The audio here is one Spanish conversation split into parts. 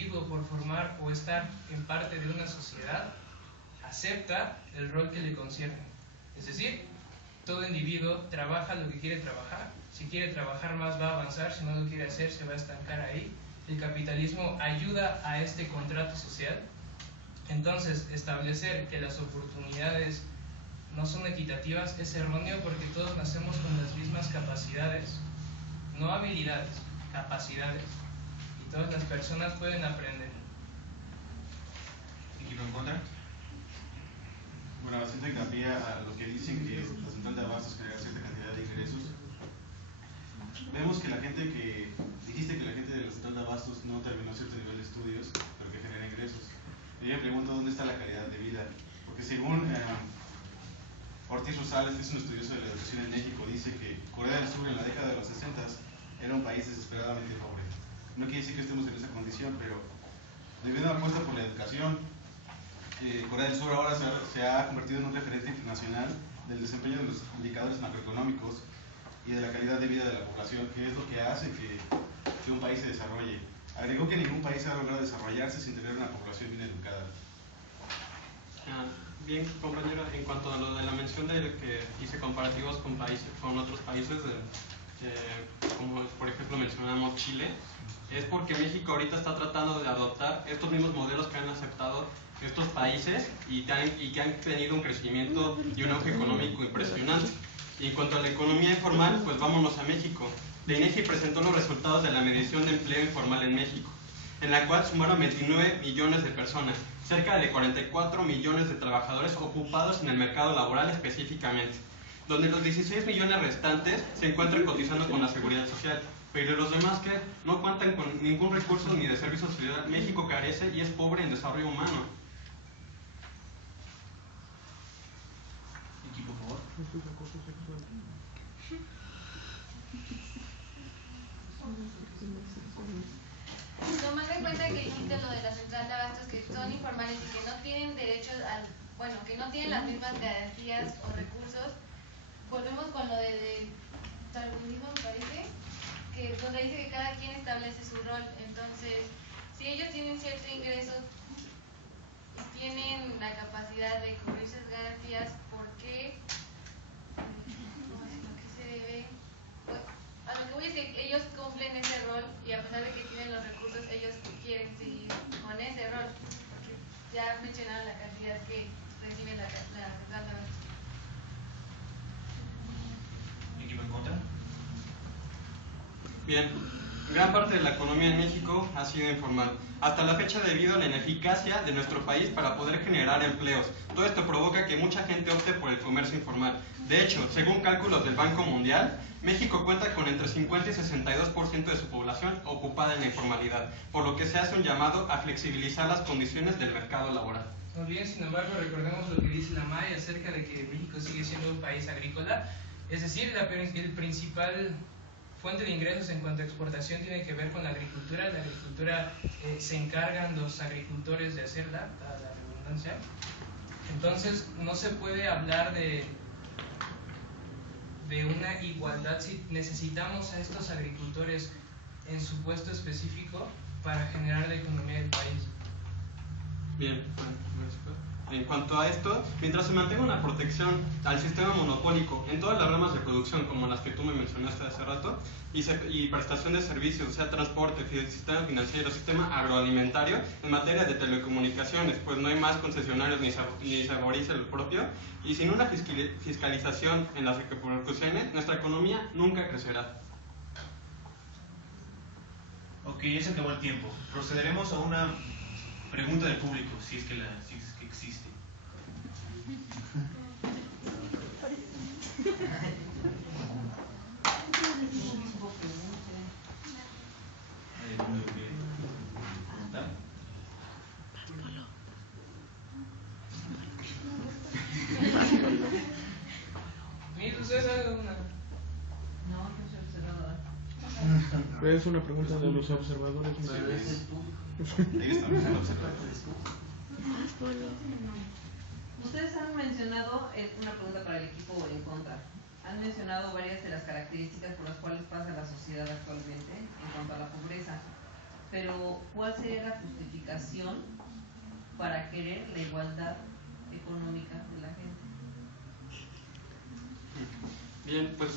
individuo, por formar o estar en parte de una sociedad, acepta el rol que le concierne. Es decir, todo individuo trabaja lo que quiere trabajar. Si quiere trabajar más va a avanzar, si no lo quiere hacer se va a estancar ahí. El capitalismo ayuda a este contrato social. Entonces, establecer que las oportunidades no son equitativas es erróneo, porque todos nacemos con las mismas capacidades, no habilidades, capacidades, y todas las personas pueden aprender. ¿Equipo en contra? Bueno, haciendo hincapié a lo que dicen que la central de abastos genera cierta cantidad de ingresos. Vemos que la gente que, dijiste que la gente de la central de abastos no terminó cierto nivel de estudios, pero que genera ingresos. Y yo me pregunto dónde está la calidad de vida, porque según Ortiz Rosales, que es un estudioso de la educación en México, dice que Corea del Sur en la década de los 60 era un país desesperadamente pobre. No quiere decir que estemos en esa condición, pero debido a la apuesta por la educación, Corea del Sur ahora se ha convertido en un referente internacional del desempeño de los indicadores macroeconómicos y de la calidad de vida de la población, que es lo que hace que un país se desarrolle. Agregó que ningún país ha logrado desarrollarse sin tener una población bien educada. Bien, compañero, en cuanto a lo de la mención de que hice comparativos con otros países, como por ejemplo mencionamos Chile, es porque México ahorita está tratando de adoptar estos mismos modelos que han aceptado estos países y que han tenido un crecimiento y un auge económico impresionante. Y en cuanto a la economía informal, pues vámonos a México. La INEGI presentó los resultados de la medición de empleo informal en México, en la cual sumaron 29 millones de personas, cerca de 44 millones de trabajadores ocupados en el mercado laboral específicamente, donde los 16 millones restantes se encuentran cotizando con la Seguridad Social, pero los demás que no cuentan con ningún recurso ni de servicio social. México carece y es pobre en desarrollo humano. Equipo, por favor. Tomando en cuenta que dijiste lo de la central de abastos, que son informales y que no tienen derecho que no tienen las mismas garantías o recursos, volvemos con lo de darwinismo, me parece, que donde dice que cada quien establece su rol. Entonces, si ellos tienen cierto ingreso y tienen la capacidad de cubrir esas garantías, ¿por qué? ¿A qué se debe? Pues, a lo que voy es que ellos cumplen ese rol y a pesar de que tienen los recursos, ellos quieren seguir con ese rol, porque ya mencionaron la cantidad que recibe la central de abastos. ¿Equipo en contra? Bien, gran parte de la economía en México ha sido informal, hasta la fecha debido a la ineficacia de nuestro país para poder generar empleos. Todo esto provoca que mucha gente opte por el comercio informal. De hecho, según cálculos del Banco Mundial, México cuenta con entre 50 y 62% de su población ocupada en la informalidad, por lo que se hace un llamado a flexibilizar las condiciones del mercado laboral. Muy bien, sin embargo, recordemos lo que dice la MAE acerca de que México sigue siendo un país agrícola, es decir, el principal fuente de ingresos en cuanto a exportación tiene que ver con la agricultura. La agricultura se encargan los agricultores de hacerla, la redundancia. Entonces, no se puede hablar de una igualdad si necesitamos a estos agricultores en su puesto específico para generar la economía del país. Bien, en cuanto a esto, mientras se mantenga una protección al sistema monopólico en todas las ramas de producción, como las que tú me mencionaste hace rato, y prestación de servicios, sea transporte, sistema financiero, sistema agroalimentario, en materia de telecomunicaciones, pues no hay más concesionarios ni se aboriza el propio, y sin una fiscalización en las repercusiones, nuestra economía nunca crecerá. Ok, ya se acabó el tiempo. Procederemos a una pregunta del público, si es que existe. ¿Ustedes saben una? No, no soy observadora. Es una pregunta de los observadores. Ahí estamos, observadores. Ustedes han mencionado, una pregunta para el equipo en contra, han mencionado varias de las características por las cuales pasa la sociedad actualmente en cuanto a la pobreza. pero ¿cuál sería la justificación para querer la igualdad económica de la gente? Bien, pues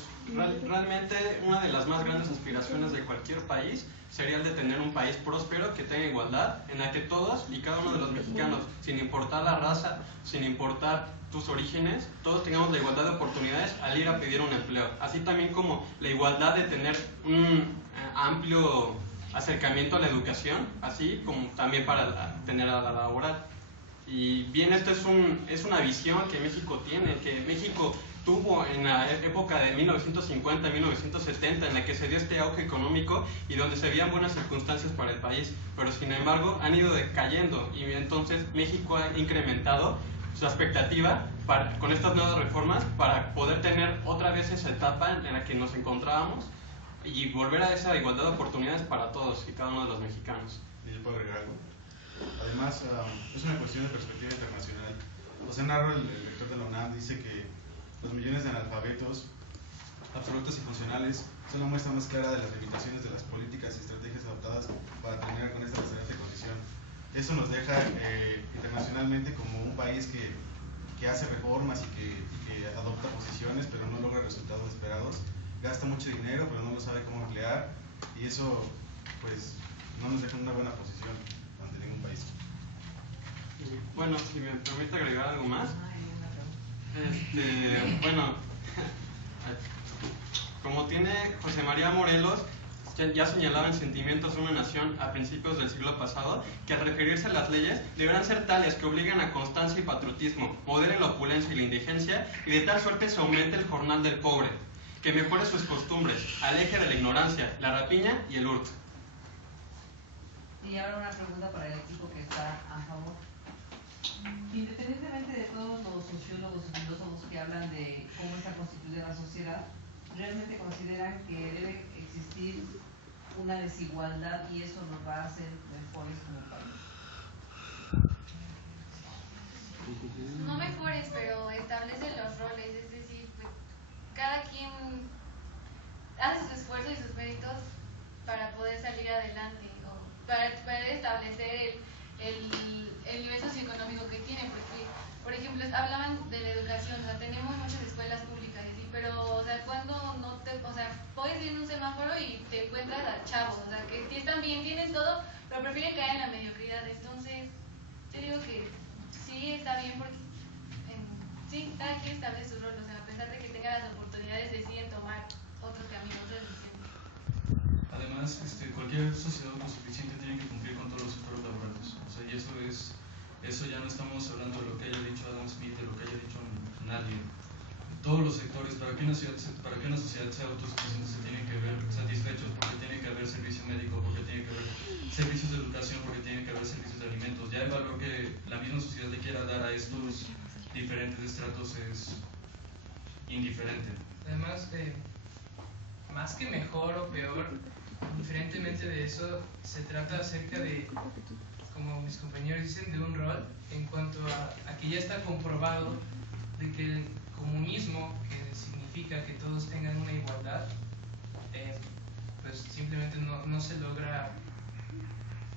realmente una de las más grandes aspiraciones de cualquier país sería el de tener un país próspero que tenga igualdad, en la que todos y cada uno de los mexicanos, sin importar la raza, sin importar tus orígenes, todos tengamos la igualdad de oportunidades al ir a pedir un empleo. Así también como la igualdad de tener un amplio acercamiento a la educación, así como también para tener a la laboral. Y bien, esto es una visión que México tiene, que México tuvo en la época de 1950-1970, en la que se dio este auge económico y donde se veían buenas circunstancias para el país, pero sin embargo han ido decayendo, y entonces México ha incrementado su expectativa con estas nuevas reformas para poder tener otra vez esa etapa en la que nos encontrábamos y volver a esa igualdad de oportunidades para todos y cada uno de los mexicanos. ¿Y yo puedo agregar algo? Además, es una cuestión de perspectiva internacional. José Narro, el director de la UNAM, dice que los millones de analfabetos absolutos y funcionales son la muestra más clara de las limitaciones de las políticas y estrategias adoptadas para terminar con esta desastre condición. Eso nos deja internacionalmente como un país que hace reformas y que adopta posiciones, pero no logra resultados esperados. Gasta mucho dinero, pero no lo sabe cómo emplear, y eso pues no nos deja en una buena posición ante ningún país. Bueno, si me permite agregar algo más. Bueno, como tiene José María Morelos ya señalaba en Sentimientos de una Nación a principios del siglo pasado, que al referirse a las leyes deberán ser tales que obliguen a constancia y patriotismo, moderen la opulencia y la indigencia, y de tal suerte se aumente el jornal del pobre, que mejore sus costumbres, aleje de la ignorancia, la rapiña y el hurto. Y ahora una pregunta para el equipo que está a favor. Independientemente de todos los sociólogos y filósofos que hablan de cómo está constituida la sociedad, ¿realmente consideran que debe existir una desigualdad y eso nos va a hacer mejores como país? No mejores, pero establecen los roles, es decir, pues, cada quien hace su esfuerzo y sus méritos para poder salir adelante o para establecer el nivel socioeconómico que tiene, porque, por ejemplo, hablaban de la educación, o sea, tenemos muchas escuelas públicas, ¿sí? Pero, o sea, cuando no te, o sea, puedes ir en un semáforo y te encuentras a chavos, o sea, que sí están bien, tienen todo, pero prefieren caer en la mediocridad. Entonces, yo digo que sí está bien porque, sí, cada quien establece su rol, o sea, a pesar de que tenga las oportunidades, deciden tomar otro camino, otra decisión. Además, cualquier sociedad autosuficiente tiene que cumplir con todos los sectores laborales. O sea, y eso ya no estamos hablando de lo que haya dicho Adam Smith, de lo que haya dicho nadie. Todos los sectores, para que una sociedad sea autosuficiente, se tienen que ver satisfechos, porque tiene que haber servicio médico, porque tiene que haber servicios de educación, porque tiene que haber servicios de alimentos. Ya el valor que la misma sociedad le quiera dar a estos diferentes estratos es indiferente. Además, más que mejor o peor, diferentemente de eso, se trata acerca de, como mis compañeros dicen, de un rol en cuanto a que ya está comprobado de que el comunismo, que significa que todos tengan una igualdad, pues simplemente no se logra,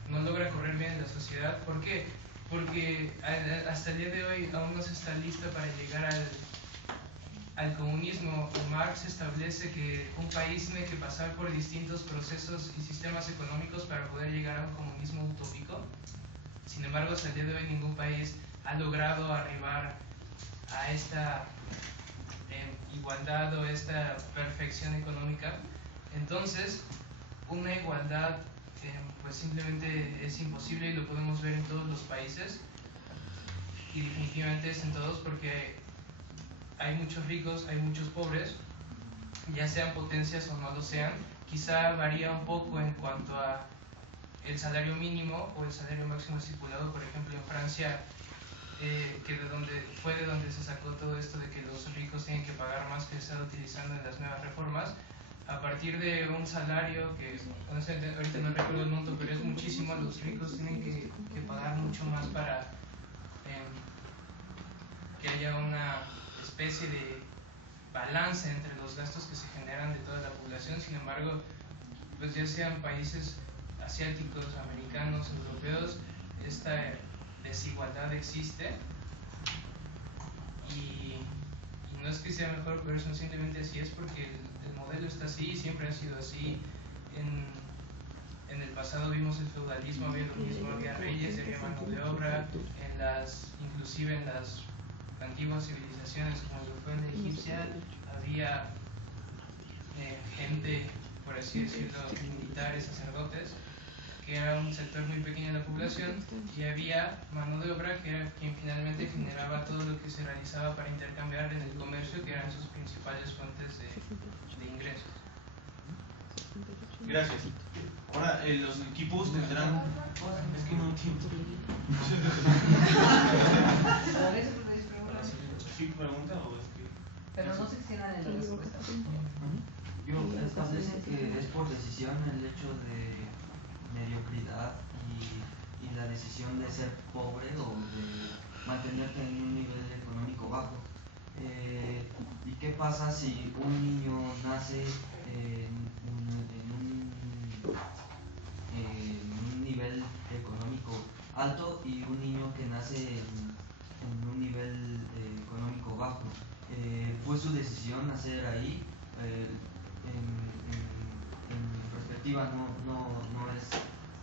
no logra correr bien en la sociedad. ¿Por qué? Porque hasta el día de hoy aún no se está lista para llegar al comunismo. Marx establece que un país tiene que pasar por distintos procesos y sistemas económicos para poder llegar a un comunismo utópico. Sin embargo, hasta el día de hoy ningún país ha logrado arribar a esta igualdad o esta perfección económica. Entonces, una igualdad pues simplemente es imposible, y lo podemos ver en todos los países, y definitivamente es en todos, porque hay muchos ricos, hay muchos pobres, ya sean potencias o no lo sean. Quizá varía un poco en cuanto a el salario mínimo o el salario máximo estipulado. Por ejemplo, en Francia, que de donde se sacó todo esto de que los ricos tienen que pagar más, que se está utilizando en las nuevas reformas, a partir de un salario que, no sé, ahorita no recuerdo el monto, pero es muchísimo. Los ricos tienen que pagar mucho más para que haya una especie de balance entre los gastos que se generan de toda la población. Sin embargo, pues ya sean países asiáticos, americanos, europeos, esta desigualdad existe y no es que sea mejor, pero eso simplemente así es porque el modelo está así y siempre ha sido así. En el pasado vimos el feudalismo, había lo mismo, había reyes, había mano de obra, inclusive en las antiguas civilizaciones como lo fue en la egipcia, había gente, por así decirlo, militares, sacerdotes, que era un sector muy pequeño de la población, y había mano de obra que era quien finalmente generaba todo lo que se realizaba para intercambiar en el comercio, que eran sus principales fuentes de ingresos. Gracias. Ahora, los equipos tendrán... Es que no entiendo. ¿Sí pregunta o es que...? Pero no se extiendan en la respuesta. Establecen que es por decisión el hecho de mediocridad y la decisión de ser pobre o de mantenerte en un nivel económico bajo. ¿Y qué pasa si un niño nace en un nivel económico alto y un niño que nace en un nivel económico bajo? ¿Fue su decisión nacer ahí? En mi perspectiva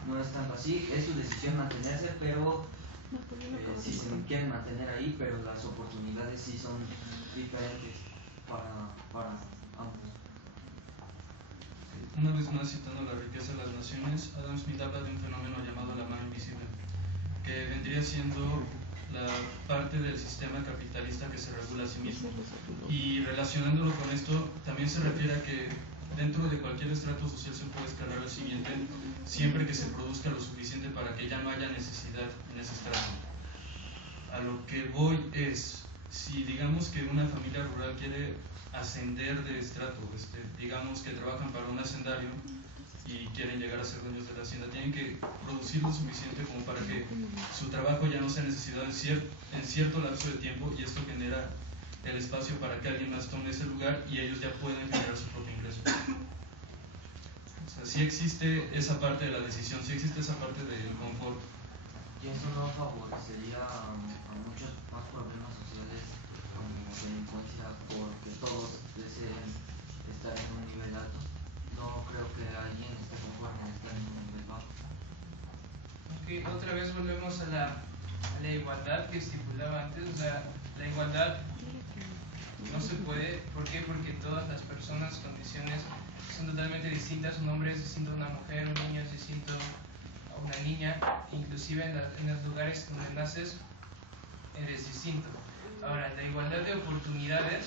no es tanto así, es su decisión mantenerse, pero si se quieren mantener ahí, pero las oportunidades sí son diferentes para ambos. Una vez más, citando la riqueza de las naciones, Adam Smith habla de un fenómeno llamado la mano invisible, que vendría siendo la parte del sistema capitalista que se regula a sí mismo. Y relacionándolo con esto, también se refiere a que dentro de cualquier estrato social se puede escalar al siguiente, siempre que se produzca lo suficiente para que ya no haya necesidad en ese estrato. A lo que voy es, si digamos que una familia rural quiere ascender de estrato, digamos que trabajan para un hacendario y quieren llegar a ser dueños de la hacienda, tienen que producir lo suficiente como para que su trabajo ya no sea necesidad en cierto lapso de tiempo, y esto genera el espacio para que alguien más tome ese lugar y ellos ya puedan generar su propio ingreso. O sea, sí existe esa parte de la decisión, sí existe esa parte del confort. Y eso no favorecería a muchos más problemas sociales como delincuencia, porque todos deseen estar en un nivel alto. No creo que alguien esté conforme en estar en un nivel bajo. Okay, otra vez volvemos a la igualdad que estipulaba antes. O sea, la igualdad no se puede. ¿Por qué? Porque todas las personas, condiciones son totalmente distintas. Un hombre es distinto a una mujer, un niño es distinto a una niña, inclusive en los lugares donde naces eres distinto. Ahora, la igualdad de oportunidades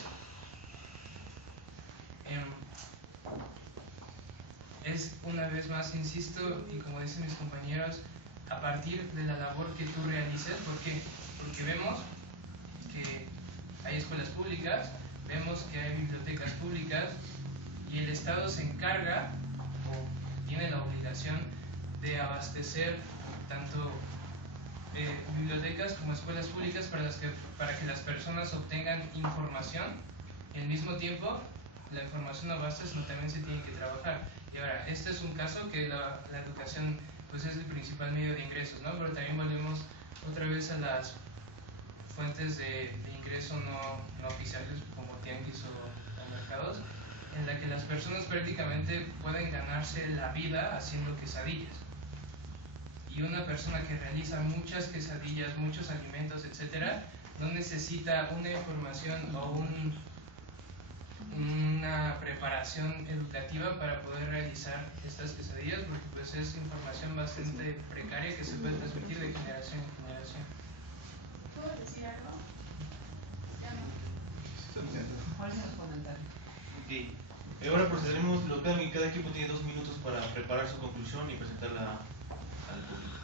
es, una vez más, insisto, y como dicen mis compañeros, a partir de la labor que tú realices. ¿Por qué? Porque vemos que hay escuelas públicas, vemos que hay bibliotecas públicas, y el Estado se encarga o tiene la obligación de abastecer tanto bibliotecas como escuelas públicas para que las personas obtengan información, y al mismo tiempo la información no basta, sino también se tiene que trabajar. Y ahora, este es un caso que la educación pues es el principal medio de ingresos, ¿no? Pero también volvemos otra vez a las fuentes de ingreso no oficiales como tianguis o mercados, en la que las personas prácticamente pueden ganarse la vida haciendo quesadillas. Y una persona que realiza muchas quesadillas, muchos alimentos, etcétera, no necesita una información o una preparación educativa para poder realizar estas quesadillas, porque pues es información bastante precaria que se puede transmitir de generación en generación. ¿Puedo decir algo? Ya no. ¿Cuál es el comentario? Ok. Ahora procederemos, cada equipo tiene 2 minutos para preparar su conclusión y presentarla al público.